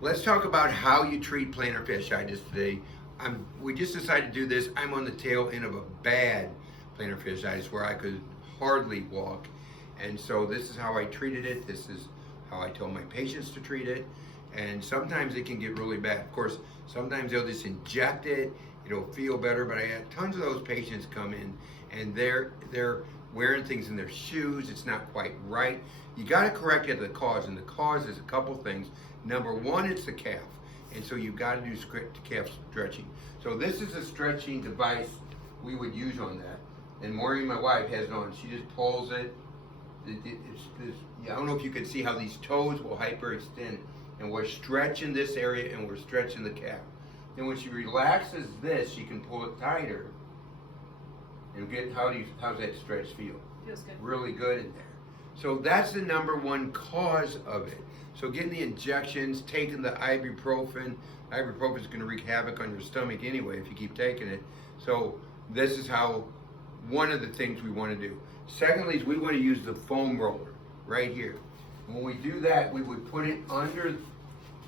Let's talk about how you treat plantar fasciitis today. We just decided to do this. I'm on the tail end of a bad plantar fasciitis where I could hardly walk. And so this is how I treated it. This is how I tell my patients to treat it. And sometimes it can get really bad. Of course, sometimes they'll just inject it. It'll feel better. But I had tons of those patients come in and they're wearing things in their shoes. It's not quite right. You got to correct it at the cause. And the cause is a couple things. Number one, it's the calf. And so you've got to do calf stretching. So this is a stretching device we would use on that. And Maureen, my wife, has it on. She just pulls it. I don't know if you can see how these toes will hyperextend. And we're stretching this area and we're stretching the calf. Then when she relaxes this, she can pull it tighter. And get, how's that stretch feel? Feels good. Really good in there. So that's the number one cause of it. So getting the injections, taking the ibuprofen. Ibuprofen is going to wreak havoc on your stomach anyway if you keep taking it. So this is how one of the things we want to do. Secondly is we want to use the foam roller right here. When we do that, we would put it under,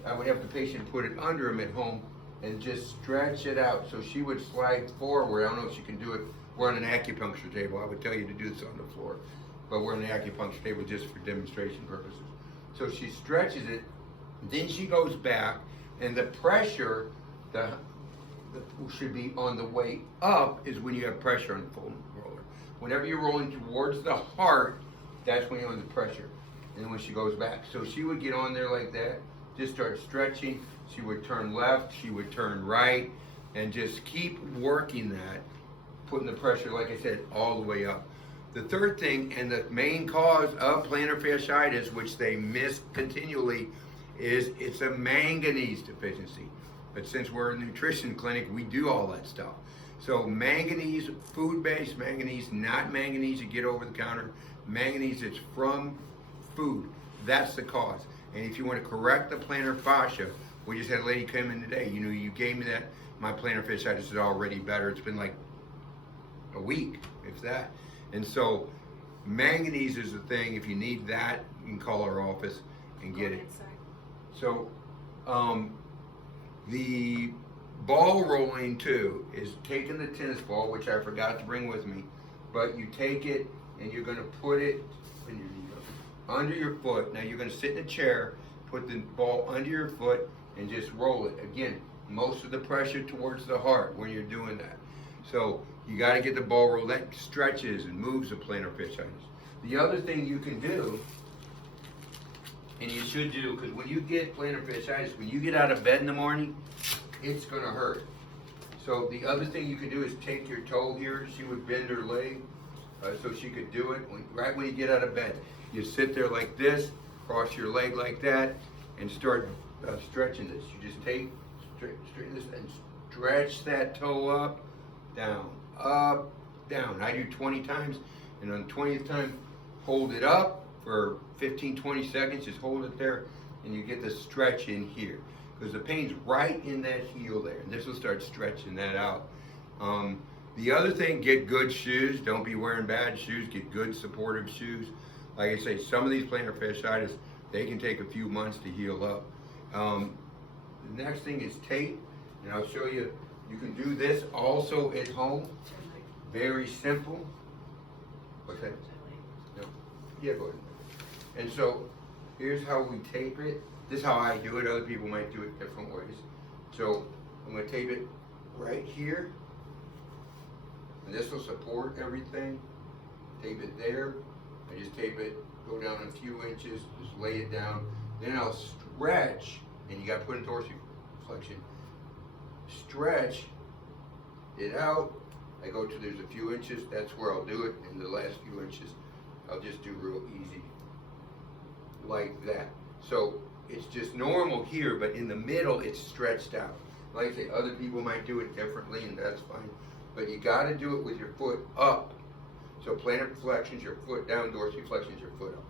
I would have the patient put it under him at home and just stretch it out. So she would slide forward. I don't know if she can do it. We're on an acupuncture table. I would tell you to do this on the floor, but we're on an acupuncture table just for demonstration purposes. So she stretches it, then she goes back, and the pressure should be on the way up is when you have pressure on the foam roller. Whenever you're rolling towards the heart, that's when you're under pressure. And then when she goes back. So she would get on there like that, just start stretching. She would turn left, she would turn right, and just keep working that, putting the pressure, like I said, all the way up. The third thing, and the main cause of plantar fasciitis, which they miss continually, is it's a manganese deficiency. But since we're a nutrition clinic, we do all that stuff. So manganese, food-based manganese, not manganese you get over the counter. Manganese that's from food. That's the cause. And if you want to correct the plantar fascia, we just had a lady come in today. You know, you gave me that. My plantar fasciitis is already better. It's been like a week, if that. And so manganese is the thing. If you need that, you can call our office and get it. So the ball rolling too is taking the tennis ball, which I forgot to bring with me, but you take it and you're going to put it under your foot. Now you're going to sit in a chair, put the ball under your foot and just roll it. Again, most of the pressure towards the heart when you're doing that. So you got to get the ball rolled. That stretches and moves the plantar fasciitis. The other thing you can do, and you should do, because when you get plantar fasciitis, when you get out of bed in the morning, it's going to hurt. So the other thing you can do is take your toe here. She would bend her leg so she could do it right when you get out of bed. You sit there like this, cross your leg like that, and start stretching this. You just take, straighten this, and stretch that toe up, down, up, down. I do 20 times, and on the 20th time, hold it up for 15, 20 seconds. Just hold it there, and you get the stretch in here. Because the pain's right in that heel there. And this will start stretching that out. The other thing, get good shoes. Don't be wearing bad shoes. Get good supportive shoes. Like I say, some of these plantar fasciitis, they can take a few months to heal up. The next thing is tape. And I'll show you, you can do this also at home. Very simple. What's that? No. Yeah, go ahead. And so, here's how we tape it. This is how I do it. Other people might do it different ways. So I'm going to tape it right here. And this will support everything. Tape it there. I just tape it, go down a few inches, just lay it down. Then I'll stretch, and you got to put in dorsiflexion. Stretch it out. I go to there's a few inches. That's where I'll do it. And the last few inches, I'll just do real easy. Like that. So it's just normal here, but in the middle, it's stretched out. Like I say, other people might do it differently, and that's fine. But you got to do it with your foot up. So plantar flexion is your foot down, dorsiflexion is your foot up.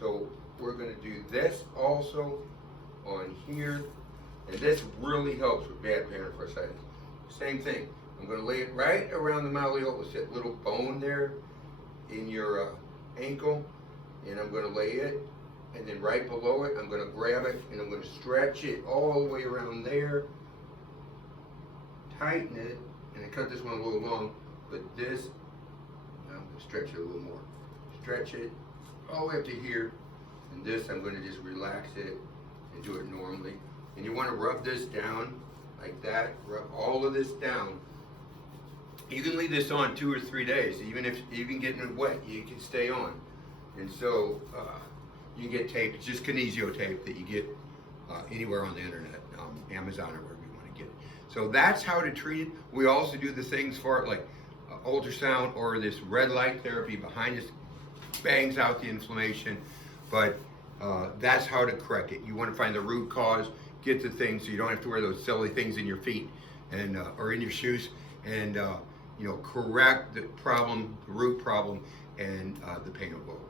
So we're going to do this also on here. And this really helps with bad plantar fasciitis. Same thing. I'm going to lay it right around the malleolus, that little bone there in your ankle. And I'm going to lay it and then right below it, I'm going to grab it and I'm going to stretch it all the way around there, tighten it, and I cut this one a little long, but this, I'm going to stretch it a little more. Stretch it all the way up to here, and this I'm going to just relax it and do it normally. And you want to rub this down like that, rub all of this down. You can leave this on 2 or 3 days, even if getting it wet, you can stay on. And so you get tape, it's just kinesio tape that you get anywhere on the internet, Amazon or wherever you want to get it. So that's how to treat it. We also do the things for it like ultrasound or this red light therapy behind us, bangs out the inflammation, but that's how to correct it. You want to find the root cause, get the thing so you don't have to wear those silly things in your feet and or in your shoes, and you know, correct the problem, the root problem, and the pain will go away.